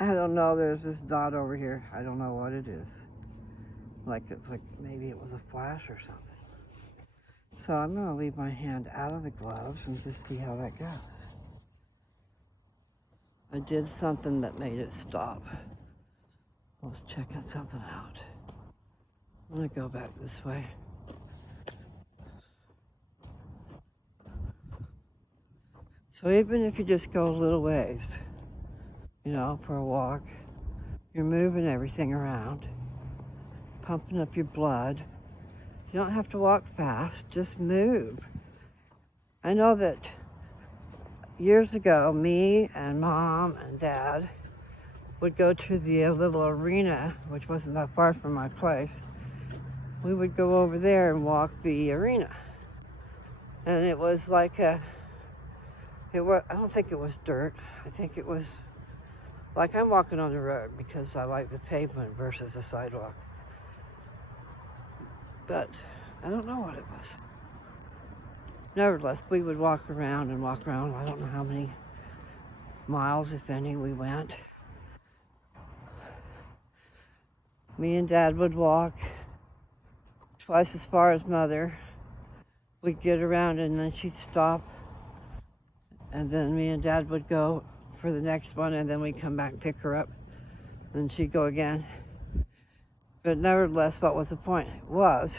I don't know. There's this dot over here. I don't know what it is. It's like maybe it was a flash or something. So I'm going to leave my hand out of the gloves and just see how that goes. I did something that made it stop. I was checking something out. I'm going to go back this way. So even if you just go a little ways, for a walk, you're moving everything around, pumping up your blood. You don't have to walk fast, just move. I know that years ago, me and Mom and Dad would go to the little arena, which wasn't that far from my place. We would go over there and walk the arena. And it was like I don't think it was dirt. I think it was like I'm walking on the road because I like the pavement versus the sidewalk. But I don't know what it was. Nevertheless, we would walk around. I don't know how many miles, if any, we went. Me and Dad would walk twice as far as Mother. We'd get around and then she'd stop. And then me and Dad would go for the next one, and then we'd come back and pick her up. And she'd go again. But nevertheless, what was the point? Was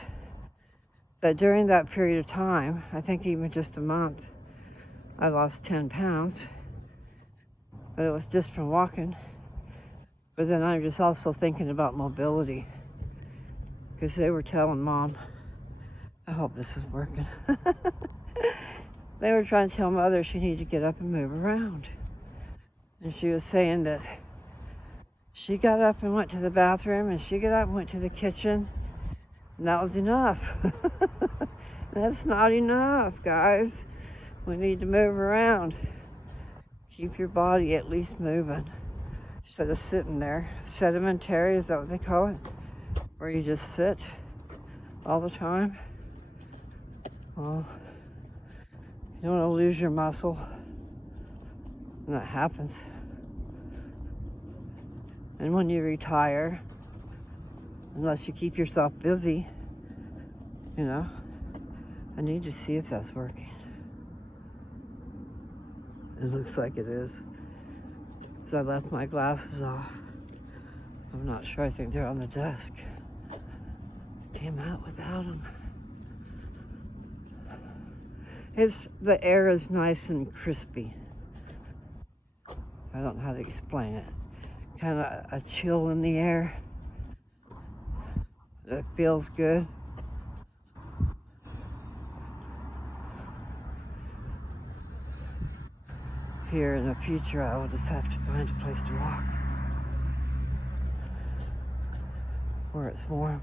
that during that period of time, I think even just a month, I lost 10 pounds. But it was just from walking. But then I'm just also thinking about mobility. Because they were telling Mom, I hope this is working. They were trying to tell Mother she needed to get up and move around. And she was saying that she got up and went to the bathroom, and she got up and went to the kitchen, and that was enough. That's not enough, guys. We need to move around. Keep your body at least moving instead of sitting there. Sedentary, is that what they call it? Where you just sit all the time. Well, you don't want to lose your muscle, and that happens. And when you retire, unless you keep yourself busy, I need to see if that's working. It looks like it is. Because I left my glasses off. I'm not sure. I think they're on the desk. Came out without them. The air is nice and crispy. I don't know how to explain it. Kind of a chill in the air. It feels good. Here in the future, I will just have to find a place to walk where it's warm.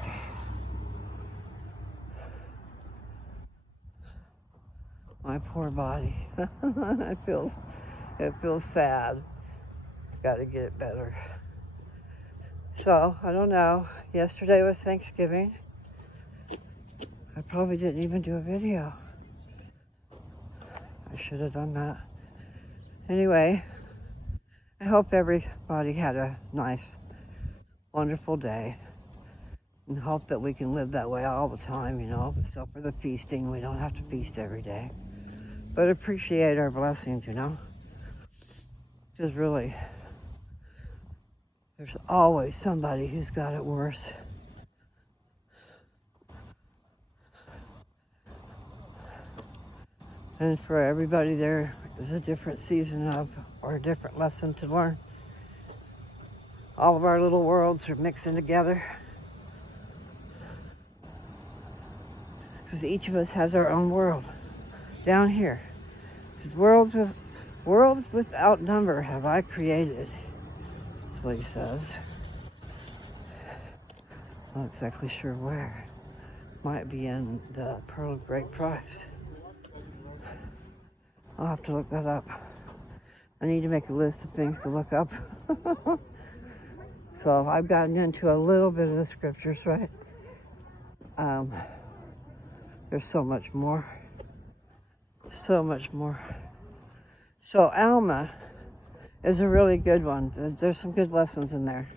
Okay. My poor body. it feels sad. Got to get it better. So, I don't know. Yesterday was Thanksgiving. I probably didn't even do a video. I should have done that. Anyway, I hope everybody had a nice, wonderful day. And hope that we can live that way all the time, Except for the feasting. We don't have to feast every day. But appreciate our blessings, Because really, there's always somebody who's got it worse. And for everybody there's a different season or a different lesson to learn. All of our little worlds are mixing together. Because each of us has our own world down here. Because worlds without number have I created. That's what he says. Not exactly sure where. Might be in the Pearl of Great Price. I'll have to look that up. I need to make a list of things to look up. So I've gotten into a little bit of the scriptures, right? There's so much more. So much more. So Alma is a really good one. There's some good lessons in there.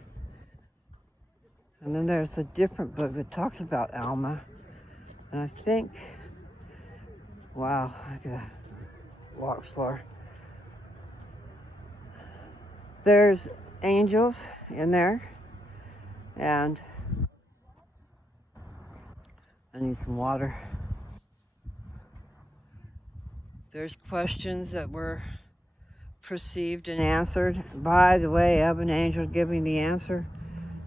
And then there's a different book that talks about Alma. And I think, wow, I gotta walk slower. There's angels in there. And I need some water. There's questions that were perceived and answered by the way of an angel giving the answer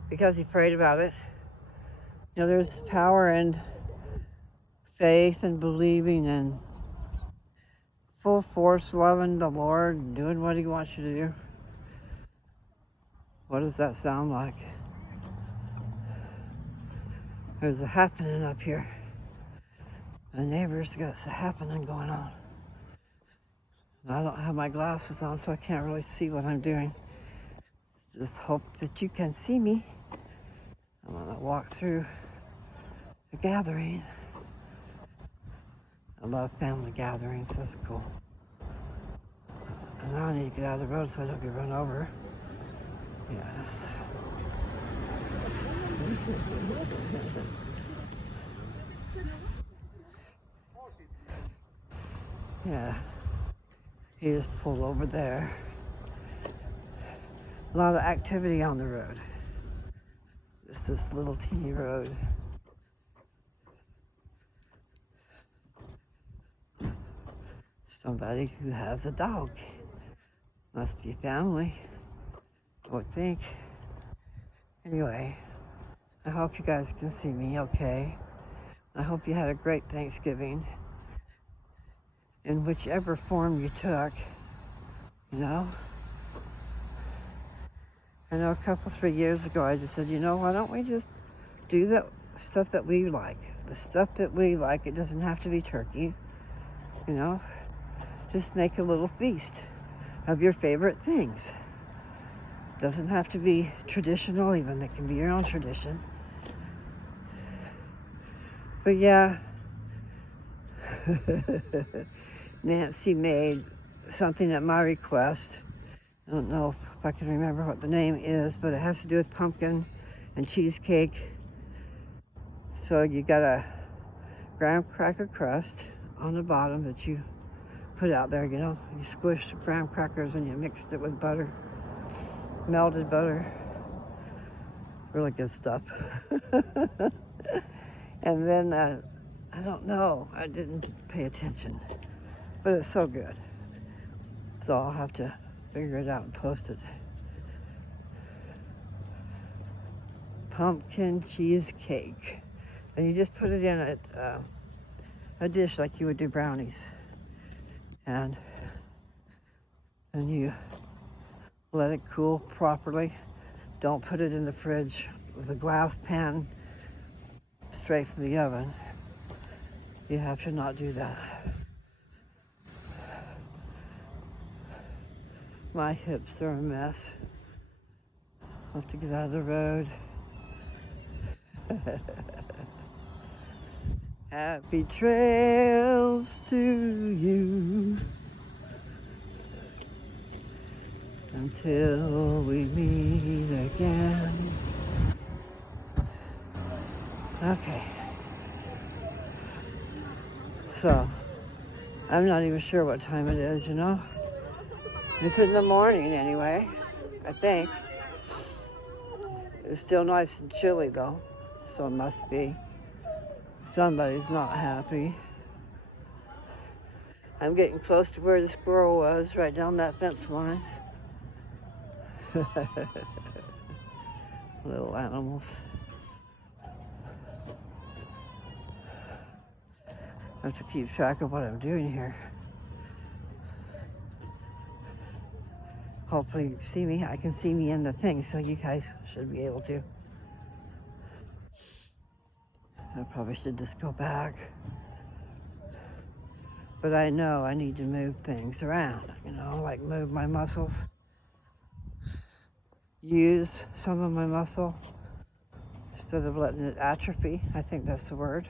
because he prayed about it. You know, there's power in faith and believing and full force loving the Lord and doing what he wants you to do. What does that sound like? There's a happening up here. My neighbor's got a happening going on. I don't have my glasses on, so I can't really see what I'm doing. Just hope that you can see me. I'm gonna walk through the gathering. I love family gatherings, that's cool. And now I need to get out of the road so I don't get run over. Yes. Yeah. He just pulled over there. A lot of activity on the road. This little teeny road. Somebody who has a dog. Must be family, I would think. Anyway, I hope you guys can see me okay. I hope you had a great Thanksgiving. In whichever form you took, you know. I know a couple, 3 years ago, I just said, you know, why don't we just do the stuff that we like? The stuff that we like, it doesn't have to be turkey, you know. Just make a little feast of your favorite things. Doesn't have to be traditional, even. It can be your own tradition. But yeah, Nancy made something at my request. I don't know if I can remember what the name is, but it has to do with pumpkin and cheesecake. So you got a graham cracker crust on the bottom that you put out there, you know. You squish the graham crackers and you mixed it with butter, melted butter. Really good stuff. And then, I don't know, I didn't pay attention, but it's so good. So I'll have to figure it out and post it. Pumpkin cheesecake. And you just put it in a dish like you would do brownies. And you let it cool properly. Don't put it in the fridge with a glass pan straight from the oven. You have to not do that. My hips are a mess. I'll have to get out of the road. Happy trails to you until we meet again. Okay. So, I'm not even sure what time it is, you know? It's in the morning anyway, I think. It's still nice and chilly though, so it must be. Somebody's not happy. I'm getting close to where the squirrel was, right down that fence line. Little animals. I have to keep track of what I'm doing here. Hopefully you see me. I can see me in the thing, so you guys should be able to. I probably should just go back. But I know I need to move things around, you know, like move my muscles. Use some of my muscle instead of letting it atrophy. I think that's the word.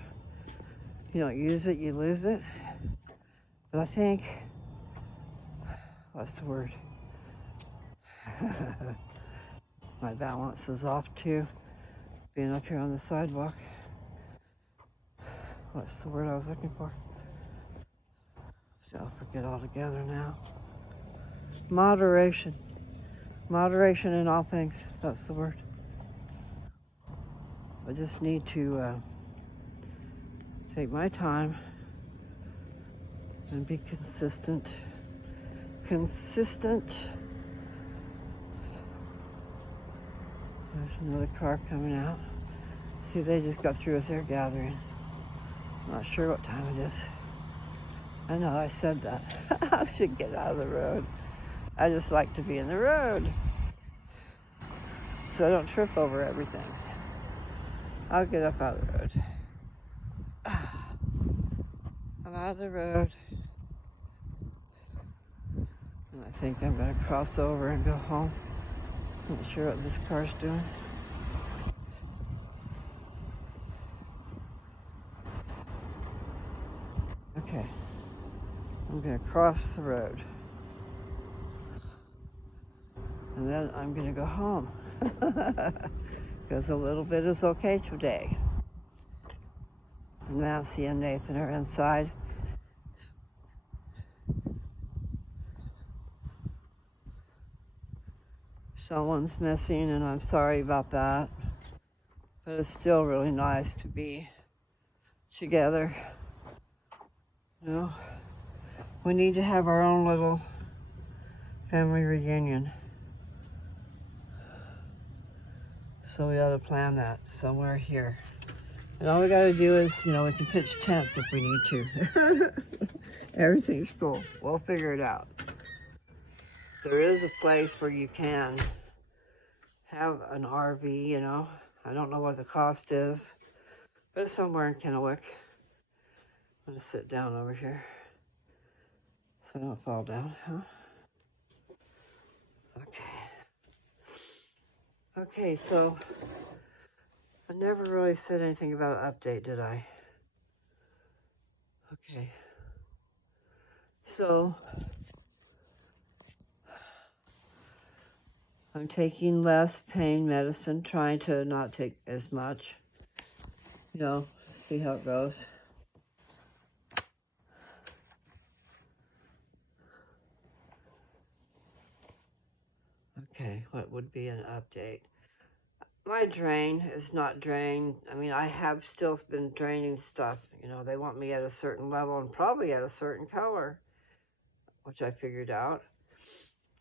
You don't use it, you lose it. But I think What's the word? My balance is off too, being up here on the sidewalk. What's the word I was looking for? So I'll forget altogether now. Moderation. Moderation in all things. That's the word. I just need to take my time and be consistent. Consistent. There's another car coming out. See, they just got through with their gathering. Not sure what time it is. I know I said that. I should get out of the road. I just like to be in the road, so I don't trip over everything. I'll get up out of the road. I'm out of the road. And I think I'm going to cross over and go home. Not sure what this car's doing. Okay. I'm going to cross the road. And then I'm going to go home. Because a little bit is okay today. And Nancy and Nathan are inside. Someone's missing, and I'm sorry about that. But it's still really nice to be together. You know, we need to have our own little family reunion. So we ought to plan that somewhere here. And all we got to do is, we can pitch tents if we need to. Everything's cool. We'll figure it out. There is a place where you can have an RV, I don't know what the cost is, but it's somewhere in Kennewick. I'm going to sit down over here so I don't fall down, huh? Okay, so I never really said anything about an update, did I? Okay. So I'm taking less pain medicine, trying to not take as much, see how it goes. Okay, what would be an update? My drain is not drained. I mean, I have still been draining stuff. They want me at a certain level and probably at a certain color, which I figured out.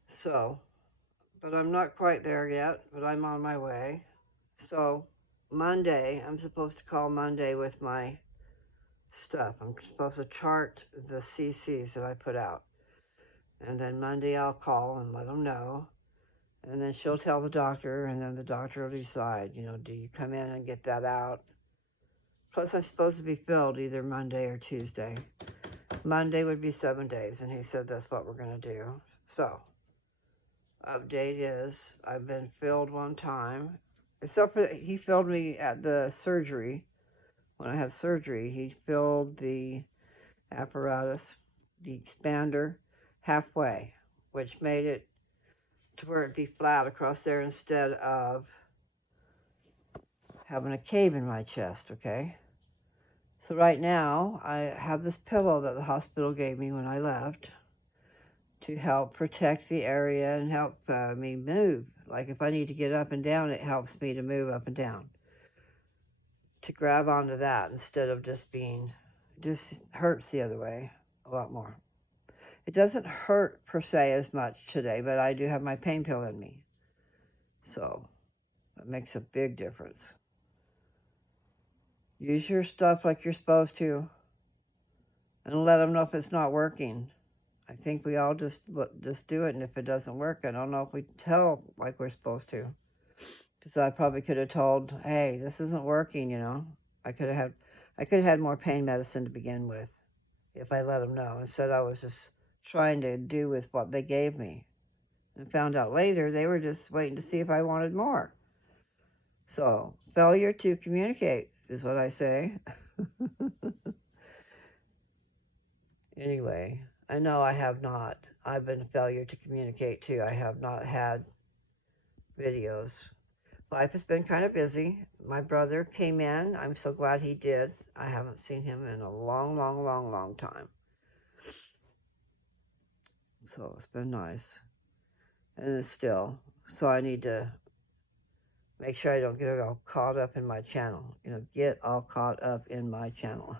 So, but I'm not quite there yet, but I'm on my way. So Monday, I'm supposed to call Monday with my stuff. I'm supposed to chart the CCs that I put out. And then Monday I'll call and let them know. And then she'll tell the doctor, and then the doctor will decide, do you come in and get that out? Plus, I'm supposed to be filled either Monday or Tuesday. Monday would be 7 days, and he said that's what we're going to do. So, update is I've been filled one time. Except for he filled me at the surgery. When I had surgery, he filled the apparatus, the expander, halfway, which made it to where it'd be flat across there instead of having a cave in my chest, okay? So right now, I have this pillow that the hospital gave me when I left to help protect the area and help me move. Like if I need to get up and down, it helps me to move up and down. To grab onto that instead of just hurts the other way a lot more. It doesn't hurt per se as much today, but I do have my pain pill in me. So that makes a big difference. Use your stuff like you're supposed to and let them know if it's not working. I think we all just do it, and if it doesn't work, I don't know if we tell like we're supposed to. Because I probably could have told, hey, this isn't working, I could have had more pain medicine to begin with if I let them know. Instead, I was just trying to do with what they gave me. And found out later they were just waiting to see if I wanted more. So, failure to communicate is what I say. Anyway, I know I have not I've been a failure to communicate too. I have not had videos. Life has been kind of busy. My brother came in. I'm so glad he did. I haven't seen him in a long, long, long, long time. So it's been nice. And it's still. So I need to make sure I don't get all caught up in my channel. Get all caught up in my channel.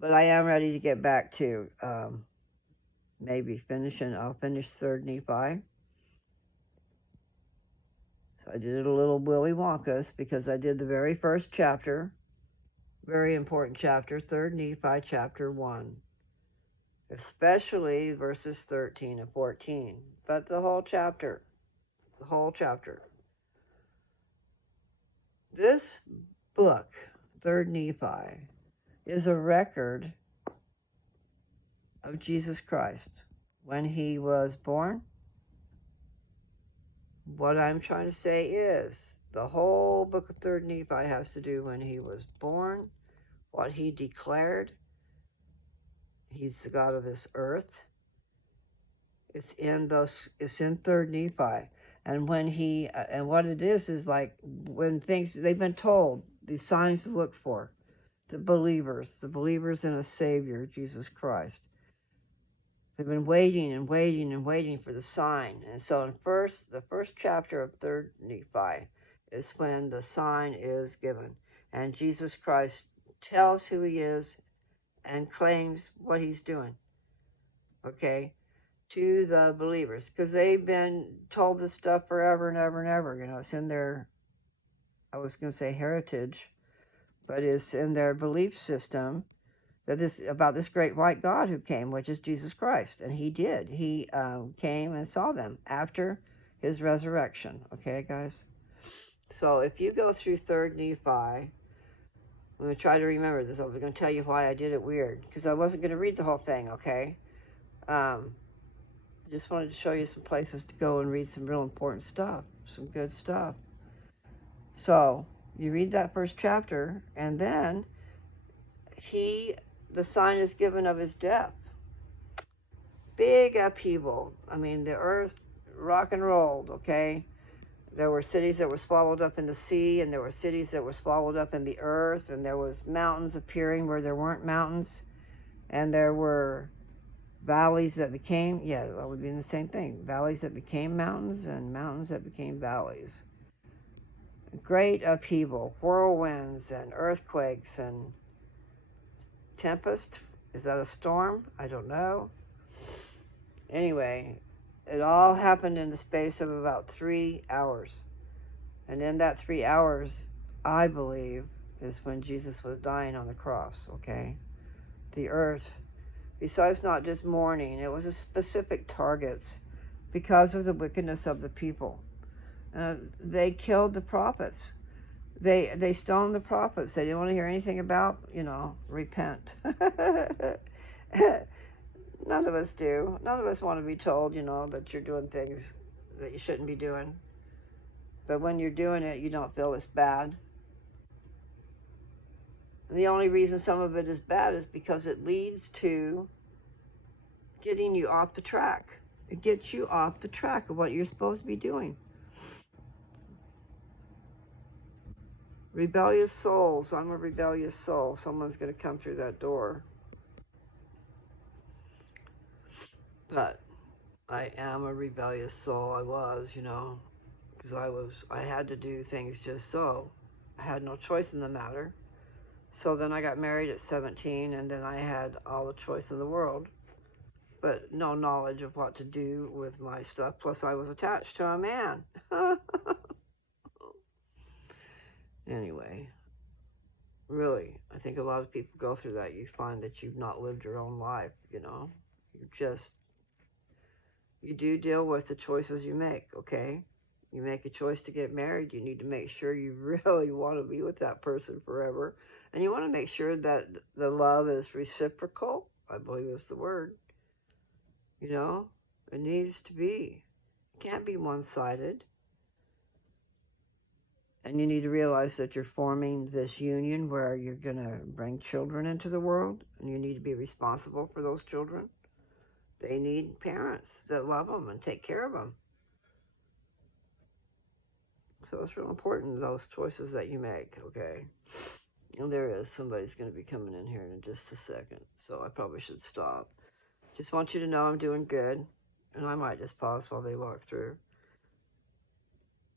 But I am ready to get back to maybe finishing. I'll finish 3rd Nephi. So I did a little Willy Wonka's because I did the very first chapter. Very important chapter, 3rd Nephi chapter 1. Especially verses 13 and 14. But the whole chapter. The whole chapter. This book, 3rd Nephi, is a record of Jesus Christ when he was born. What I'm trying to say is the whole book of 3rd Nephi has to do when he was born, what he declared. He's the God of this earth. It's in 3rd Nephi. And when he, and what it is like when things, they've been told, these signs to look for, the believers in a Savior, Jesus Christ. They've been waiting and waiting and waiting for the sign. And so the first chapter of 3rd Nephi is when the sign is given. And Jesus Christ tells who he is and claims what he's doing. Okay? To the believers. Because they've been told this stuff forever and ever and ever. It's in their, I was going to say heritage, but it's in their belief system. That is about this great white God who came, which is Jesus Christ. And he did. He came and saw them after his resurrection. Okay, guys? So if you go through 3rd Nephi, I'm going to try to remember this. I'm going to tell you why I did it weird. Because I wasn't going to read the whole thing, okay? Just wanted to show you some places to go and read some real important stuff. Some good stuff. So you read that first chapter, and then the sign is given of his death. Big upheaval. I mean, the earth rock and rolled, okay? There were cities that were swallowed up in the sea, and there were cities that were swallowed up in the earth, and there was mountains appearing where there weren't mountains, and there were valleys that became, that would be the same thing. Valleys that became mountains, and mountains that became valleys. Great upheaval, whirlwinds, and earthquakes, and tempest. Is that a storm? I don't know. Anyway, it all happened in the space of about 3 hours. And in that 3 hours, I believe, is when Jesus was dying on the cross, okay? The earth, besides not just mourning, it was a specific targets because of the wickedness of the people. They killed the prophets. They stoned the prophets. They didn't want to hear anything about, repent. None of us do. None of us want to be told, that you're doing things that you shouldn't be doing. But when you're doing it, you don't feel it's bad. And the only reason some of it is bad is because it leads to getting you off the track. It gets you off the track of what you're supposed to be doing. Rebellious souls. I'm a rebellious soul. Someone's going to come through that door. But I am a rebellious soul. I was, because I had to do things just so. I had no choice in the matter. So then I got married at 17, and then I had all the choice in the world, but no knowledge of what to do with my stuff. Plus, I was attached to a man. Anyway, really, I think a lot of people go through that. You find that you've not lived your own life, You do deal with the choices you make, okay? You make a choice to get married, you need to make sure you really want to be with that person forever. And you want to make sure that the love is reciprocal, I believe is the word. It needs to be. It can't be one-sided. And you need to realize that you're forming this union where you're going to bring children into the world, and you need to be responsible for those children. They need parents that love them and take care of them. So it's real important, those choices that you make, okay? And there is, somebody's going to be coming in here in just a second, so I probably should stop. Just want you to know I'm doing good, and I might just pause while they walk through.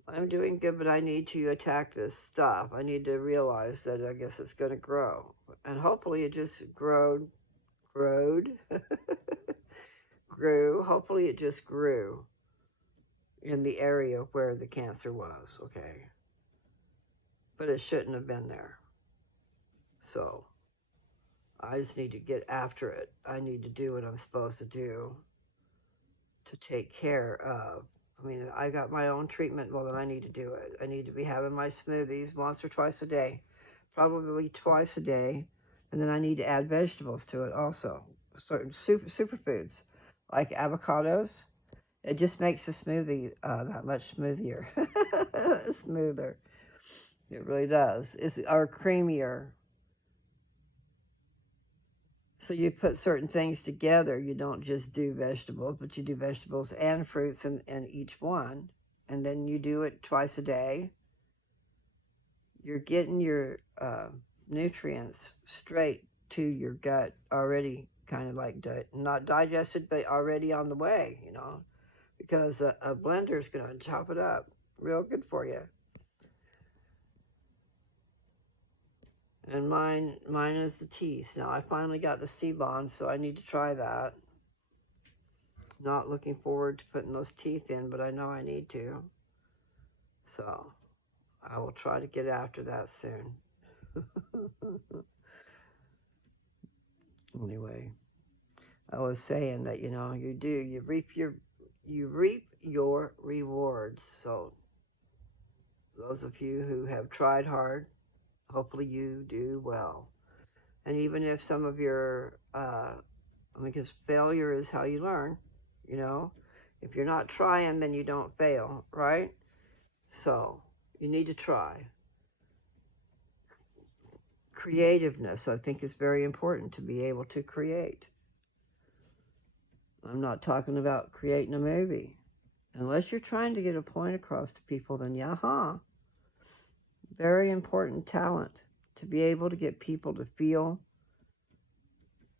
I'm doing good, but I need to attack this stuff. I need to realize that I guess it's going to grow. And hopefully it just growed. Grew. Hopefully it just grew in the area where the cancer was, okay? But it shouldn't have been there. So I just need to get after it. I need to do what I'm supposed to do to take care of. I mean, I got my own treatment. Well, then I need to do it. I need to be having my smoothies once or twice a day, probably twice a day. And then I need to add vegetables to it also, certain superfoods like avocados. It just makes the smoothie that much smoothier, smoother. It really does. Or creamier. So you put certain things together. You don't just do vegetables, but you do vegetables and fruits in each one. And then you do it twice a day. You're getting your nutrients straight to your gut already, kind of like not digested, but already on the way, you know, because a blender is going to chop it up real good for you. And mine is the teeth. Now I finally got the C-bond, so I need to try that. Not looking forward to putting those teeth in, but I know I need to. So I will try to get after that soon. Anyway, I was saying that, you know, you reap your rewards. So those of you who have tried hard, hopefully you do well. And even if some of your, because failure is how you learn, you know. If you're not trying, then you don't fail, right? So you need to try. Creativeness, I think, is very important to be able to create. I'm not talking about creating a movie. Unless you're trying to get a point across to people, then yaha. Very important talent to be able to get people to feel.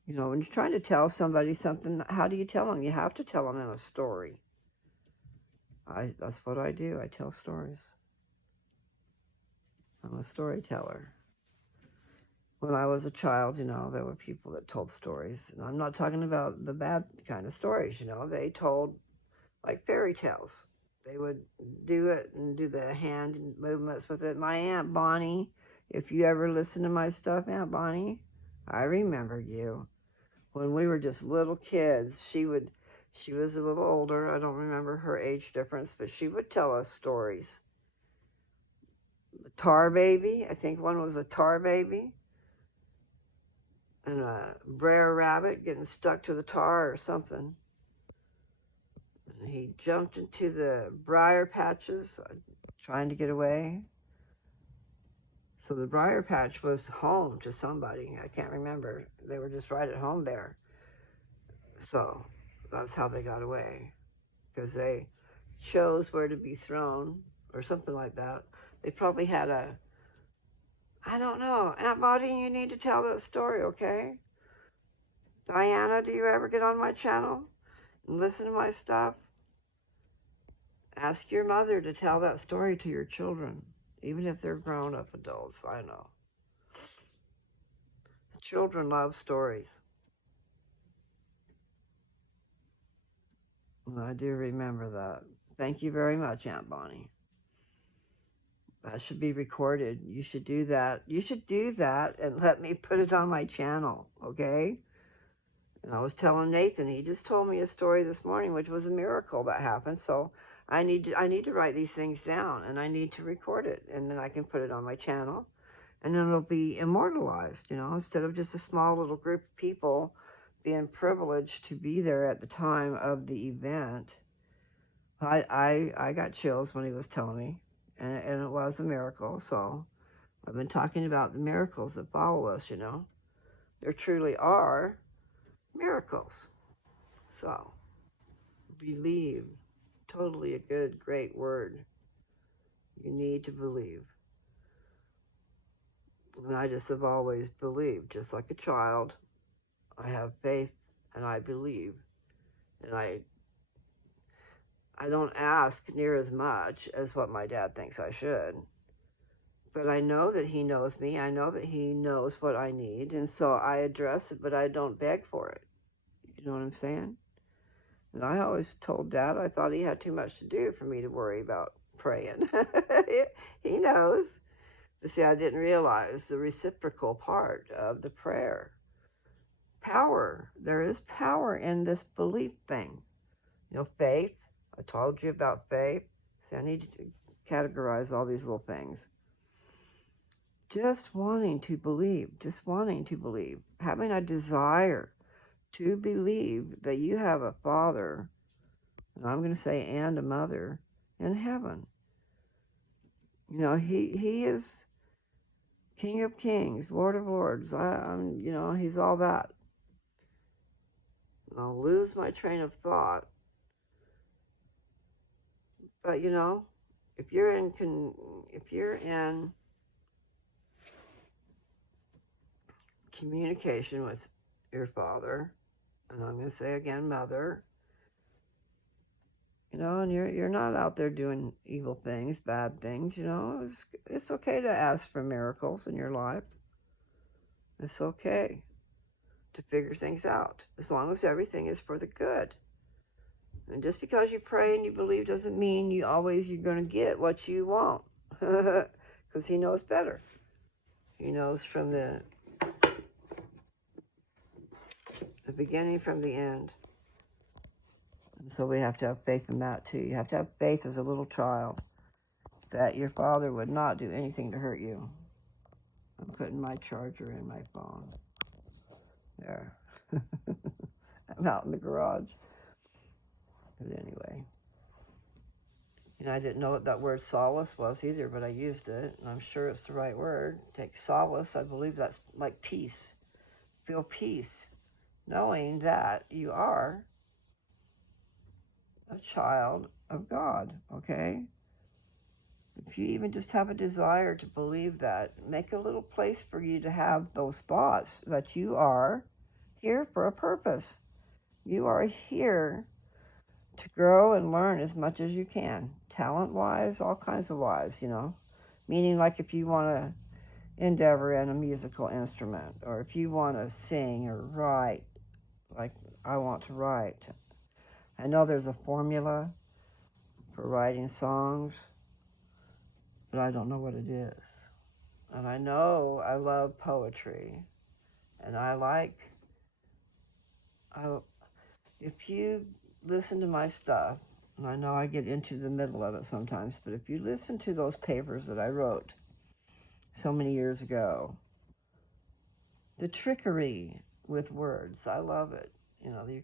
You know, when you're trying to tell somebody something, how do you tell them? You have to tell them in a story. That's what I do. I tell stories. I'm a storyteller. When I was a child, you know, there were people that told stories. And I'm not talking about the bad kind of stories, you know. They told, like, fairy tales. They would do it and do the hand movements with it. My Aunt Bonnie, if you ever listen to my stuff, Aunt Bonnie, I remember you. When we were just little kids, she was a little older. I don't remember her age difference, but she would tell us stories. The Tar Baby, I think one was a Tar Baby. And a Brer Rabbit getting stuck to the tar or something. And he jumped into the briar patches, trying to get away. So the briar patch was home to somebody. I can't remember. They were just right at home there. So that's how they got away. Because they chose where to be thrown or something like that. They probably had I don't know. Aunt Bonnie, you need to tell that story, okay? Diana, do you ever get on my channel and listen to my stuff? Ask your mother to tell that story to your children, even if they're grown-up adults, I know. The children love stories. And I do remember that. Thank you very much, Aunt Bonnie. That should be recorded. You should do that. You should do that and let me put it on my channel, okay? And I was telling Nathan, he just told me a story this morning, which was a miracle that happened. So I need to write these things down, and I need to record it, and then I can put it on my channel, and then it'll be immortalized, you know, instead of just a small little group of people being privileged to be there at the time of the event. I got chills when he was telling me, and it was a miracle. So I've been talking about the miracles that follow us, you know. There truly are miracles. So, believe, totally a good, great word. You need to believe. And I just have always believed, just like a child. I have faith and I believe. And I don't ask near as much as what my dad thinks I should. But I know that he knows me. I know that he knows what I need. And so I address it, but I don't beg for it. You know what I'm saying? And I always told Dad I thought he had too much to do for me to worry about praying. He knows. But see, I didn't realize the reciprocal part of the prayer. Power. There is power in this belief thing. You know, faith. I told you about faith. See, I need to categorize all these little things. Just wanting to believe, having a desire to believe that you have a father, and I'm going to say and a mother, in heaven. You know, he is King of Kings, Lord of Lords. He's all that. I'll lose my train of thought. But, you know, if you're in communication with your father, and I'm going to say again, mother, you know, and you're not out there doing evil things, bad things, you know, it's okay to ask for miracles in your life. It's okay to figure things out, as long as everything is for the good. And just because you pray and you believe doesn't mean you're going to get what you want, because he knows better. He knows from the beginning from the end. And so we have to have faith in that too. You have to have faith as a little child that your father would not do anything to hurt you. I'm putting my charger in my phone. There. I'm out in the garage. But anyway. And I didn't know what that word solace was either, but I used it, and I'm sure it's the right word. Take solace. I believe that's like peace. Feel peace, knowing that you are a child of God, okay? If you even just have a desire to believe that, make a little place for you to have those thoughts that you are here for a purpose. You are here to grow and learn as much as you can, talent-wise, all kinds of wise, you know. Meaning like if you want to endeavor in a musical instrument, or if you want to sing or write, like I want to write. I know there's a formula for writing songs, but I don't know what it is. And I know I love poetry, and if you listen to my stuff, and I know I get into the middle of it sometimes, but if you listen to those papers that I wrote so many years ago, the trickery with words, I love it. You know, you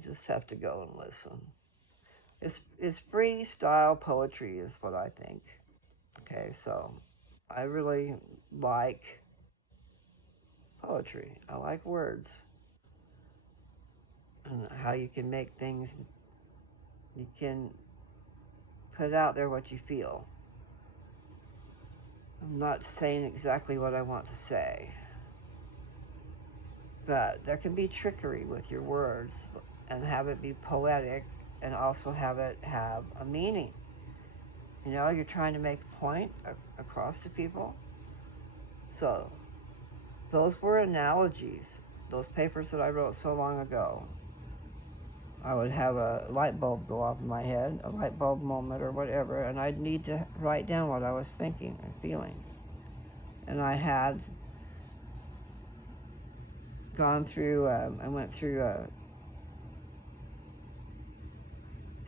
just have to go and listen. It's freestyle poetry is what I think. Okay, so I really like poetry. I like words. And how you can make things, you can put out there what you feel. I'm not saying exactly what I want to say, but there can be trickery with your words and have it be poetic and also have it have a meaning. You know, you're trying to make a point across to people. So those were analogies, those papers that I wrote so long ago. I would have a light bulb go off in my head, a light bulb moment or whatever, and I'd need to write down what I was thinking and feeling. And I had gone through, I went through a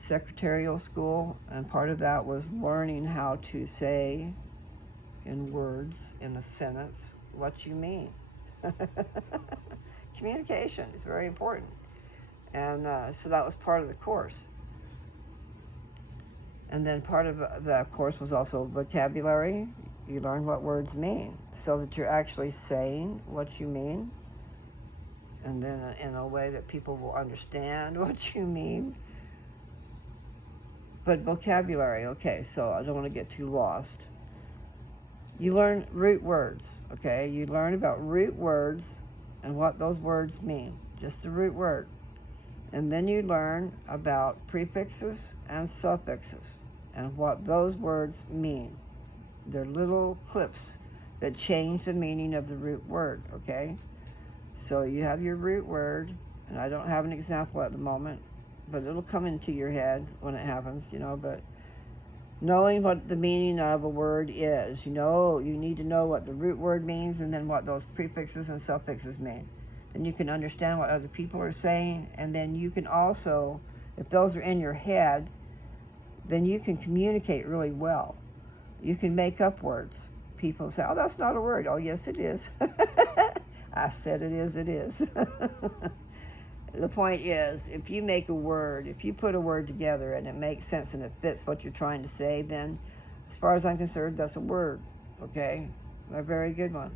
secretarial school, and part of that was learning how to say in words, in a sentence, what you mean. Communication is very important. And so that was part of the course. And then part of the course was also vocabulary. You learn what words mean so that you're actually saying what you mean. and then in a way that people will understand what you mean. But vocabulary, okay, so I don't want to get too lost. You learn root words, okay? You learn about root words and what those words mean, just the root word. And then you learn about prefixes and suffixes and what those words mean. They're little clips that change the meaning of the root word, okay? So you have your root word, and I don't have an example at the moment, but it'll come into your head when it happens, but knowing what the meaning of a word is, you need to know what the root word means and then what those prefixes and suffixes mean. Then you can understand what other people are saying, and then you can also, if those are in your head, then you can communicate really well. You can make up words. People say, oh, that's not a word. Oh, yes, it is. I said it is, it is. The point is, if you make a word, if you put a word together and it makes sense and it fits what you're trying to say, then as far as I'm concerned, that's a word, okay? A very good one.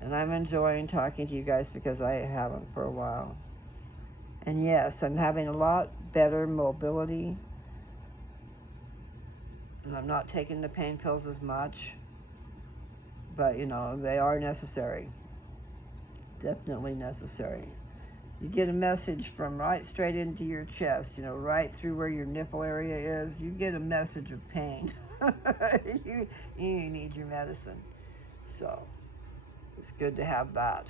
And I'm enjoying talking to you guys because I haven't for a while. And yes, I'm having a lot better mobility. And I'm not taking the pain pills as much. But, they are necessary. Definitely necessary. You get a message from right straight into your chest, right through where your nipple area is. You get a message of pain. you need your medicine. So it's good to have that.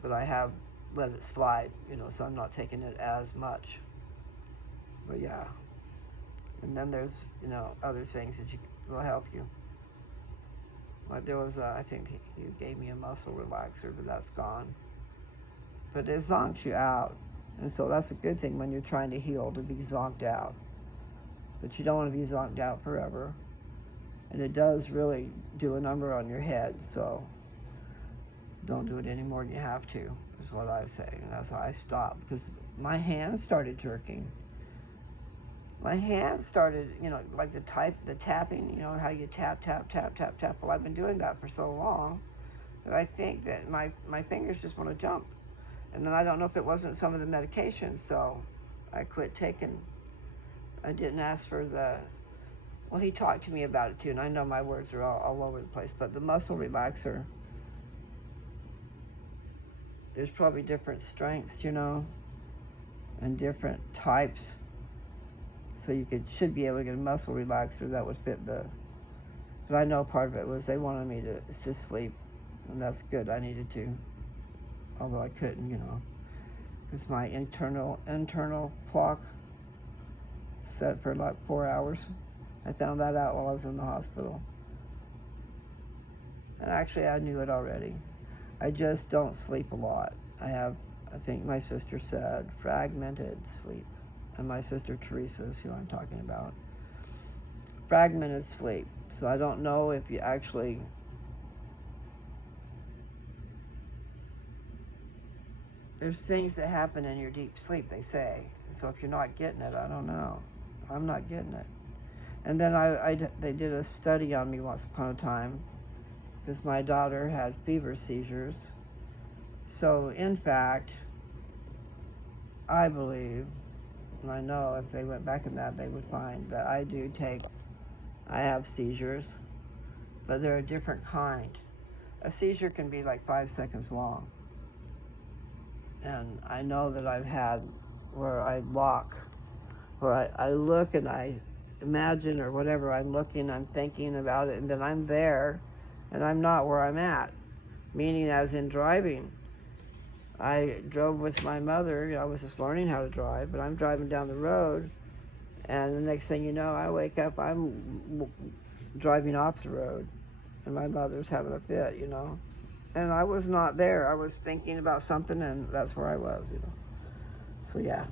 But I have let it slide, so I'm not taking it as much. But yeah. And then there's, other things that will help you. Like there was, I think he gave me a muscle relaxer, but that's gone. But it zonks you out. And so that's a good thing when you're trying to heal, to be zonked out. But you don't want to be zonked out forever. And it does really do a number on your head, so don't do it any more than you have to, is what I say. And that's how I stopped, because my hands started jerking. My hands started, like the tapping, how you tap, tap, tap, tap, tap. Well, I've been doing that for so long that I think that my fingers just want to jump. And then I don't know if it wasn't some of the medication, so I quit taking. I didn't ask for well, he talked to me about it too, and I know my words are all over the place, but the muscle relaxer, there's probably different strengths, and different types. So you should be able to get a muscle relaxer that would fit but I know part of it was they wanted me to just sleep, and that's good. I needed to, although I couldn't, It's my internal clock set for like 4 hours. I found that out while I was in the hospital. And actually, I knew it already. I just don't sleep a lot. I think my sister said, fragmented sleep. And my sister Teresa is who I'm talking about. Fragmented sleep. So I don't know if you actually there's things that happen in your deep sleep, they say. So if you're not getting it, I don't know. I'm not getting it. And then they did a study on me once upon a time because my daughter had fever seizures. So in fact, I believe, and I know if they went back in that, they would find that I have seizures, but they're a different kind. A seizure can be like 5 seconds long. And I know that I've had where I lock, where I look and I imagine or whatever I'm looking, I'm thinking about it, and then I'm there, and I'm not where I'm at. Meaning as in driving. I drove with my mother. I was just learning how to drive, but I'm driving down the road, and the next thing you know, I wake up, I'm driving off the road, and my mother's having a fit, And I was not there. I was thinking about something, and that's where I was, So yeah,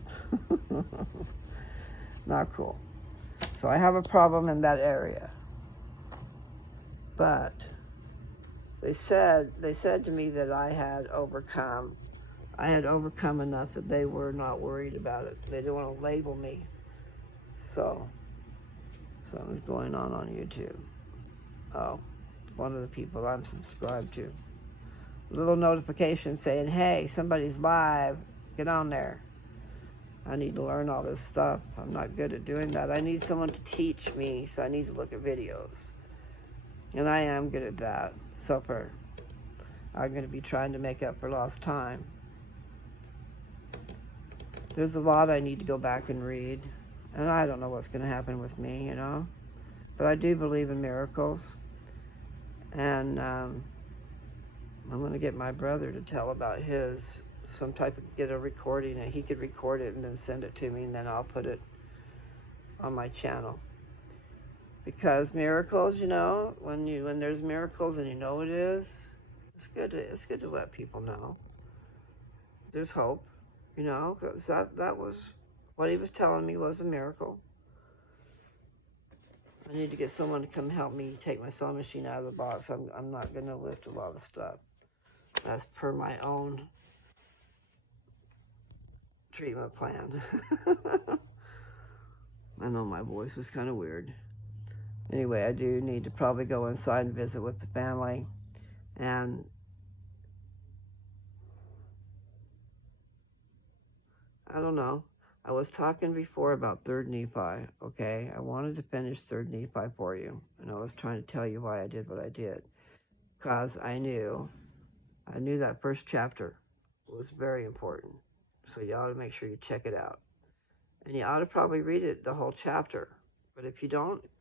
not cool. So I have a problem in that area. But they said to me that I had overcome enough that they were not worried about it. They didn't want to label me. So something's going on YouTube. Oh, one of the people I'm subscribed to. little notification saying, hey, somebody's live, get on there. I need to learn all this stuff. I'm not good at doing that. I need someone to teach me, so I need to look at videos. And I am good at that. So I'm going to be trying to make up for lost time. There's a lot I need to go back and read. And I don't know what's going to happen with me, you know. But I do believe in miracles. And I'm going to get my brother to tell about his, some type of, get a recording, and he could record it and then send it to me, and then I'll put it on my channel. Because miracles, you know, when there's miracles and you know it is, it's good to let people know. There's hope, you know, because that was what he was telling me was a miracle. I need to get someone to come help me take my sewing machine out of the box. I'm not going to lift a lot of stuff. That's per my own treatment plan. I know my voice is kind of weird. Anyway, I do need to probably go inside and visit with the family. And I don't know. I was talking before about 3rd Nephi, okay? I wanted to finish 3rd Nephi for you. And I was trying to tell you why I did what I did. Because I knew that first chapter was very important. So you ought to make sure you check it out. And you ought to probably read it, the whole chapter. But if you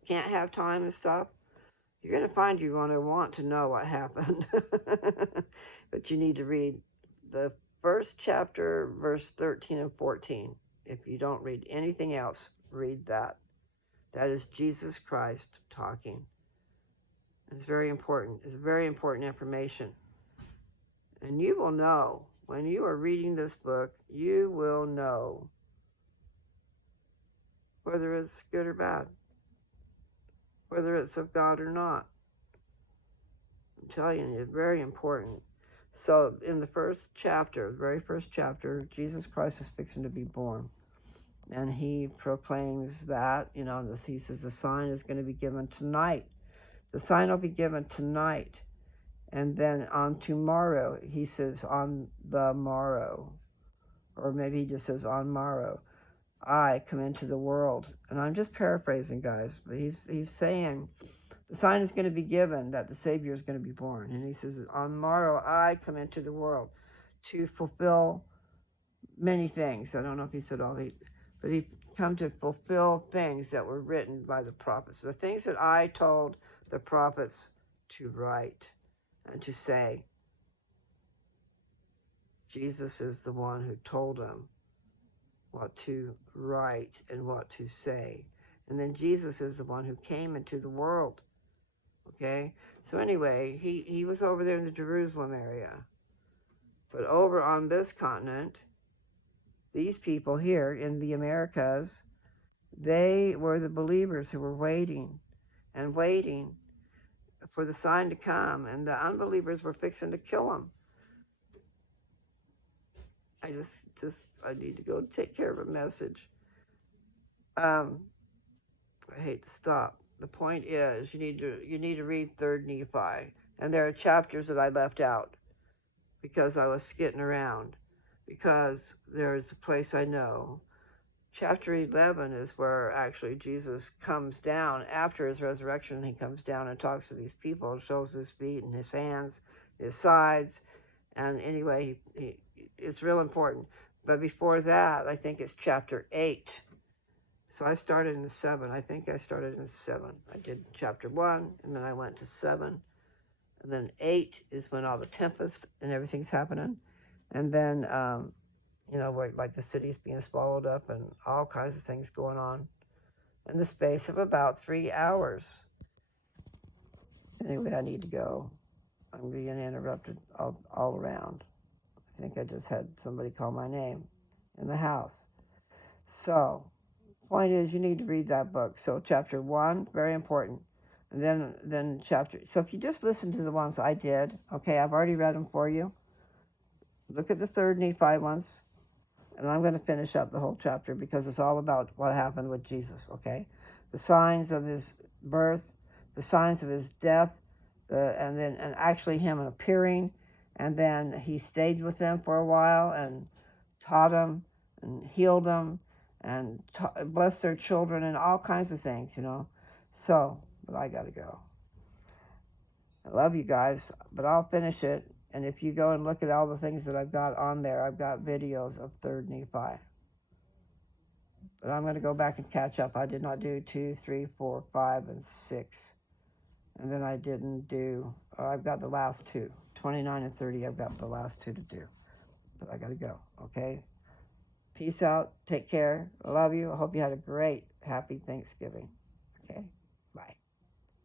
can't have time and stuff, you're going to find you're going to want to know what happened. But you need to read the first chapter, verse 13 and 14. If you don't read anything else, read that. That is Jesus Christ talking. It's very important. It's very important information. And you will know, when you are reading this book, you will know whether it's good or bad, whether it's of God or not. I'm telling you, it's very important. So in the first chapter, the very first chapter, Jesus Christ is fixing to be born. And he proclaims that, you know, he says the sign is going to be given tonight. The sign will be given tonight. And then on tomorrow, he says on the morrow. Or maybe he just says on morrow, I come into the world. And I'm just paraphrasing, guys. But he's saying the sign is going to be given that the Savior is going to be born. And he says, on morrow, I come into the world to fulfill many things. I don't know if he said all these, but he come to fulfill things that were written by the prophets. The things that I told the prophets to write and to say. Jesus is the one who told them what to write and what to say. And then Jesus is the one who came into the world. Okay? So anyway, he was over there in the Jerusalem area. But over on this continent, these people here in the Americas, they were the believers who were waiting and waiting for the sign to come, and the unbelievers were fixing to kill them. I need to go take care of a message. I hate to stop. The point is, you need to read 3rd Nephi, and there are chapters that I left out because I was skitting around. Because there's a place I know. Chapter 11 is where actually Jesus comes down after his resurrection. He comes down and talks to these people, shows his feet and his hands, his sides, and anyway, it's real important. But before that, I think it's chapter 8. So I started in 7. I think I started in 7. I did chapter 1, and then I went to 7. And then 8 is when all the tempest and everything's happening. And then, where like the city's being swallowed up and all kinds of things going on in the space of about 3 hours. Anyway, I need to go. I'm being interrupted all around. I think I just had somebody call my name in the house. So, point is, you need to read that book. So, chapter 1, very important. And then chapter... So, if you just listen to the ones I did, okay, I've already read them for you. Look at the 3rd Nephi ones. And I'm going to finish up the whole chapter because it's all about what happened with Jesus, okay? The signs of his birth, the signs of his death, and actually him appearing, And then he stayed with them for a while and taught them and healed them and blessed their children and all kinds of things, you know. So, but I got to go. I love you guys, but I'll finish it. And if you go and look at all the things that I've got on there, I've got videos of 3rd Nephi. But I'm going to go back and catch up. I did not do 2, 3, 4, 5, and 6. And then I didn't do, I've got the last 2. 29 and 30, I've got the last 2 to do. But I got to go, okay? Peace out. Take care. I love you. I hope you had a great, happy Thanksgiving. Okay? Bye.